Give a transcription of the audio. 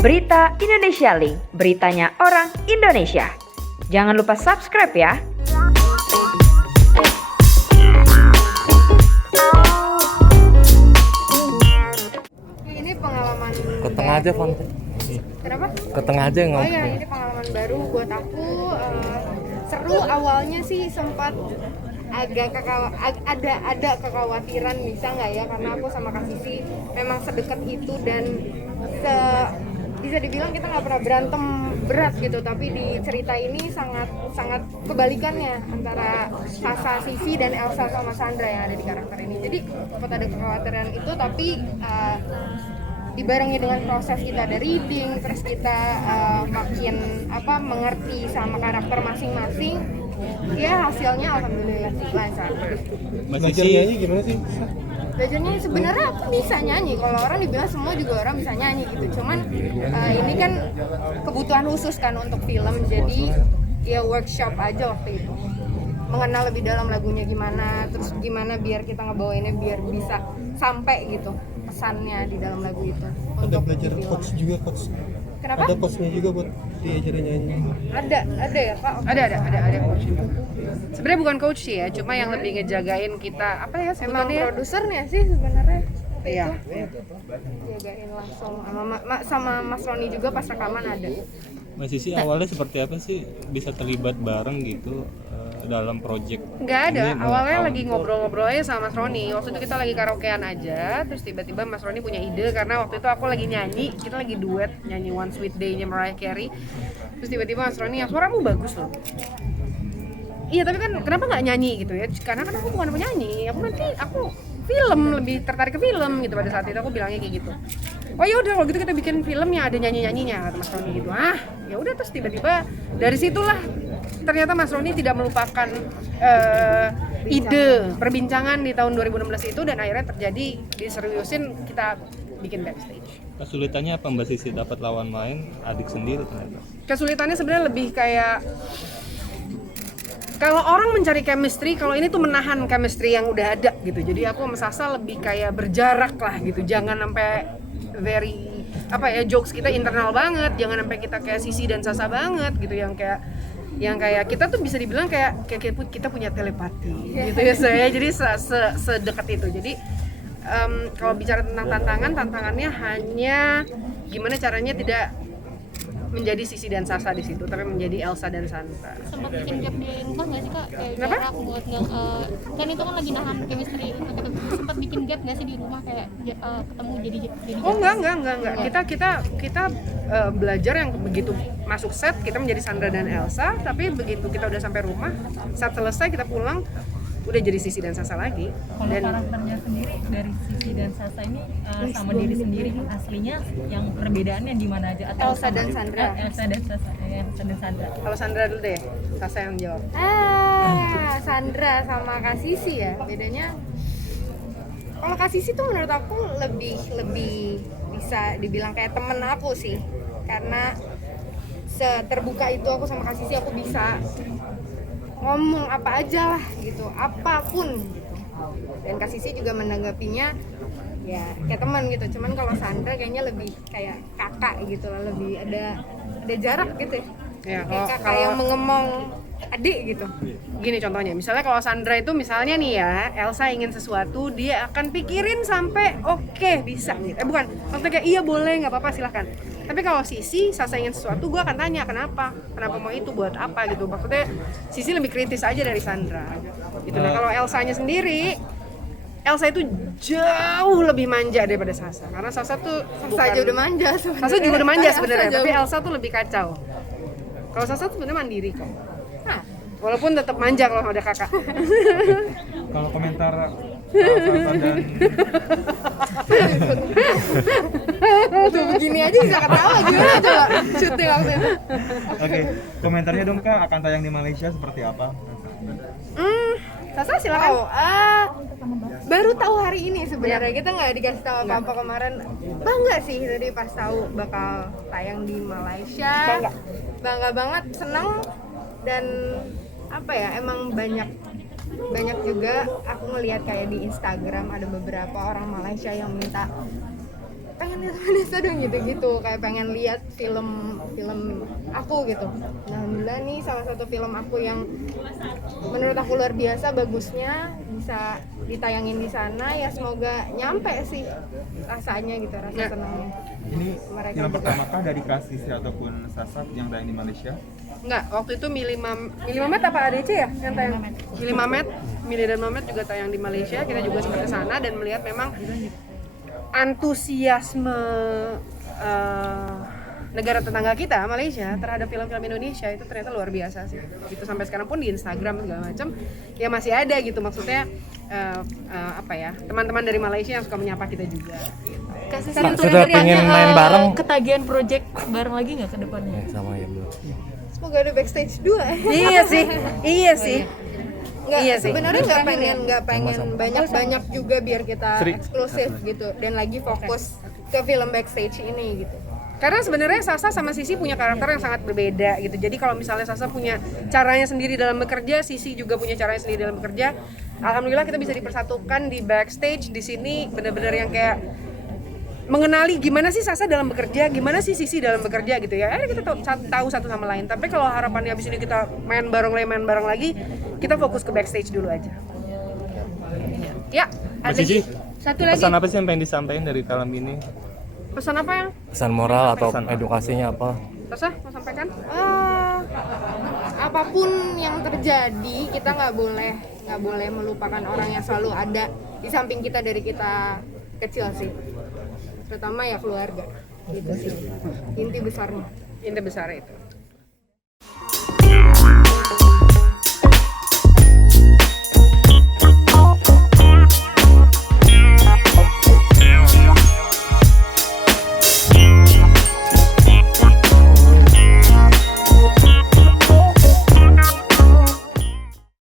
Berita Indonesia Link, beritanya orang Indonesia. Jangan lupa subscribe ya. Ini pengalaman Ke tengah aja, Fon. Kenapa? Ke tengah aja Oh nggak? ya, ini pengalaman baru buat aku. Seru awalnya sih, sempat agak ada kekhawatiran bisa nggak ya, karena aku sama Kak Sisi memang sedekat itu dan bisa dibilang kita nggak pernah berantem berat gitu, tapi di cerita ini sangat kebalikannya antara Sasa, Sisi dan Elsa sama Sandra yang ada di karakter ini. Jadi sempat ada kekhawatiran itu, tapi dibarengi dengan proses kita ada reading, terus kita makin mengerti sama karakter masing-masing, ya hasilnya alhamdulillah sih lancar. Belajar nyanyi gimana sih? Belajarnya sebenarnya aku bisa nyanyi, kalau orang dibilang semua juga orang bisa nyanyi gitu, cuman ini kan kebutuhan khusus kan untuk film, jadi ya workshop aja waktu itu, mengenal lebih dalam lagunya gimana, terus gimana biar kita ngebawainnya biar bisa sampai gitu pesannya di dalam lagu itu. Ada Untuk belajar film. coach juga, coach. Kenapa? Ada coachnya juga buat diajarin nyanyi. Ada ya Kak? Ada coach itu. Sebenarnya bukan coach sih ya, cuma yang lebih ngejagain kita apa ya Emang sebutannya? produsernya sih sebenarnya. Iya. Jagain langsung sama Mas Roni juga pas rekaman ada. Mbak Sisi awalnya seperti apa sih bisa terlibat bareng gitu dalam project? Nggak ada, ini? awalnya lagi ngobrol-ngobrol aja sama Mas Roni. Waktu itu kita lagi karaokean aja, terus tiba-tiba Mas Roni punya ide karena waktu itu aku lagi nyanyi, kita lagi duet nyanyi One Sweet Day-nya Mariah Carey. Terus tiba-tiba Mas Roni, suaramu bagus loh. Iya, tapi kan kenapa nggak nyanyi gitu ya? Karena kan aku bukan penyanyi, aku film, lebih tertarik ke film gitu. Pada saat itu aku bilangnya kayak gitu. Oh ya udah kalau gitu kita bikin film yang ada nyanyi-nyanyinya, kata Mas Roni gitu. Ya udah, terus tiba-tiba dari situlah ternyata Mas Roni tidak melupakan ide perbincangan di tahun 2016 itu, dan akhirnya terjadi diseriusin, kita bikin backstage. Kesulitannya apa Mbak Sisi dapat lawan main adik sendiri ternyata? Kesulitannya sebenarnya lebih kayak kalau orang mencari chemistry, kalau ini tuh menahan chemistry yang udah ada gitu. Jadi aku sama Sasa lebih kayak berjarak lah gitu. Jangan sampai jokes kita internal banget, jangan sampai kita kayak Sisi dan Sasa banget gitu, yang kayak kita tuh bisa dibilang kayak kita punya telepati gitu ya saya. Jadi sedekat itu. Jadi kalau bicara tentang tantangannya hanya gimana caranya tidak menjadi Sisi dan Sasa di situ, tapi menjadi Elsa dan Sandra. Sempat bikin gap di rumah nggak sih Kak? Kayak Kenapa? jarak buat nggak kan itu kan lagi nahan chemistry gitu. Sempat bikin gap nggak sih di rumah kayak ketemu jadi Oh enggak. Kita belajar yang begitu masuk set kita menjadi Sandra dan Elsa, tapi begitu kita udah sampai rumah, saat selesai kita pulang udah jadi Sisi dan Sasa lagi. Kalau Dan karakternya sendiri dari Sisi dan Sasa ini sama diri sendiri aslinya, yang perbedaannya di mana aja? Atau Elsa dan Sandra. Elsa dan Sandra. kalau Sandra dulu deh, Sasa yang jawab. Sandra sama Kak Sisi ya, bedanya kalau Kak Sisi tuh menurut aku lebih bisa dibilang kayak temen aku sih, karena seterbuka itu aku sama Kak Sisi, aku bisa ngomong apa aja lah gitu, apapun gitu. Dan Kak Sisi juga menanggapinya ya kayak teman gitu. Cuman kalau Sandra kayaknya lebih kayak kakak gitu lah, lebih ada jarak gitu ya. Ya, Kayak kakak yang mengemong adik gitu. Gini contohnya, misalnya kalau Sandra itu misalnya nih ya, Elsa ingin sesuatu, dia akan pikirin sampai oke, bisa gitu. Bukan, maksudnya kayak iya boleh, nggak apa-apa silahkan. Tapi kalau Sisi, Sasa ingin sesuatu, gue akan tanya kenapa mau itu, buat apa gitu. Maksudnya Sisi lebih kritis aja dari Sandra gitu. Nah kalau Elsanya sendiri, Elsa itu jauh lebih manja daripada Sasa, karena Sasa tuh Sasa aja udah manja sebenarnya. Sasa juga udah manja sebenarnya, Elsa tapi jauh. Elsa tuh lebih kacau. Kalau Sasa tuh sebenarnya mandiri kok. Walaupun tetap manja kalau ada kakak. Kalau komentar Sasa dan Tuh begini aja bisa ketawa, gimana coba syuting waktu itu. Oke, komentarnya dong Kak, akan tayang di Malaysia seperti apa? Sasa silakan. Baru tahu hari ini sebenarnya, kita nggak dikasih tahu apa-apa kemarin. Bangga sih tadi pas tahu bakal tayang di Malaysia. Bangga banget, seneng, dan apa ya, emang banyak juga aku ngelihat kayak di Instagram ada beberapa orang Malaysia yang minta pengen lihat Vanessa dong gitu kayak pengen lihat film aku gitu. Nah, alhamdulillah nih salah satu film aku yang menurut aku luar biasa bagusnya bisa ditayangin di sana, ya semoga nyampe sih rasanya gitu, rasa senangnya. Ini Mereka film juga. pertama kah dari Kasisi ataupun Sasa yang tayang di Malaysia? Enggak, waktu itu Mili Mamet apa ADC ya yang tayang? Mili dan Mamet juga tayang di Malaysia. Kita juga sempat ke sana dan melihat memang antusiasme negara tetangga kita Malaysia terhadap film-film Indonesia itu ternyata luar biasa sih. Gitu sampai sekarang pun di Instagram segala macam ya masih ada gitu, maksudnya apa ya, teman-teman dari Malaysia yang suka menyapa kita juga. Kasih Pak, sudah pengen main bareng? Ketagihan project bareng lagi nggak ke depannya? Sama ya belum. Semoga ada backstage 2. Iya sih. Nggak, Iya sih. sebenarnya nggak pengen banyak juga biar kita eksklusif gitu dan lagi fokus ke film backstage ini gitu. Karena sebenarnya Sasa sama Sisi punya karakter yang sangat berbeda gitu. Jadi kalau misalnya Sasa punya caranya sendiri dalam bekerja, Sisi juga punya caranya sendiri dalam bekerja. Alhamdulillah kita bisa dipersatukan di backstage di sini, benar-benar yang kayak mengenali gimana sih Sasa dalam bekerja, gimana sih Sisi dalam bekerja gitu ya. Kita tahu satu sama lain. Tapi kalau harapannya habis ini kita main bareng lagi, kita fokus ke backstage dulu aja. Ya, Mbak ada Cici, satu lagi. pesan apa sih yang pengen disampaikan dari film ini? Pesan apa yang Pesan moral atau edukasinya apa? Sasa mau sampaikan? Apapun yang terjadi kita nggak boleh melupakan orang yang selalu ada di samping kita dari kita kecil sih, terutama ya keluarga gitu sih inti besarnya. Inti besar itu.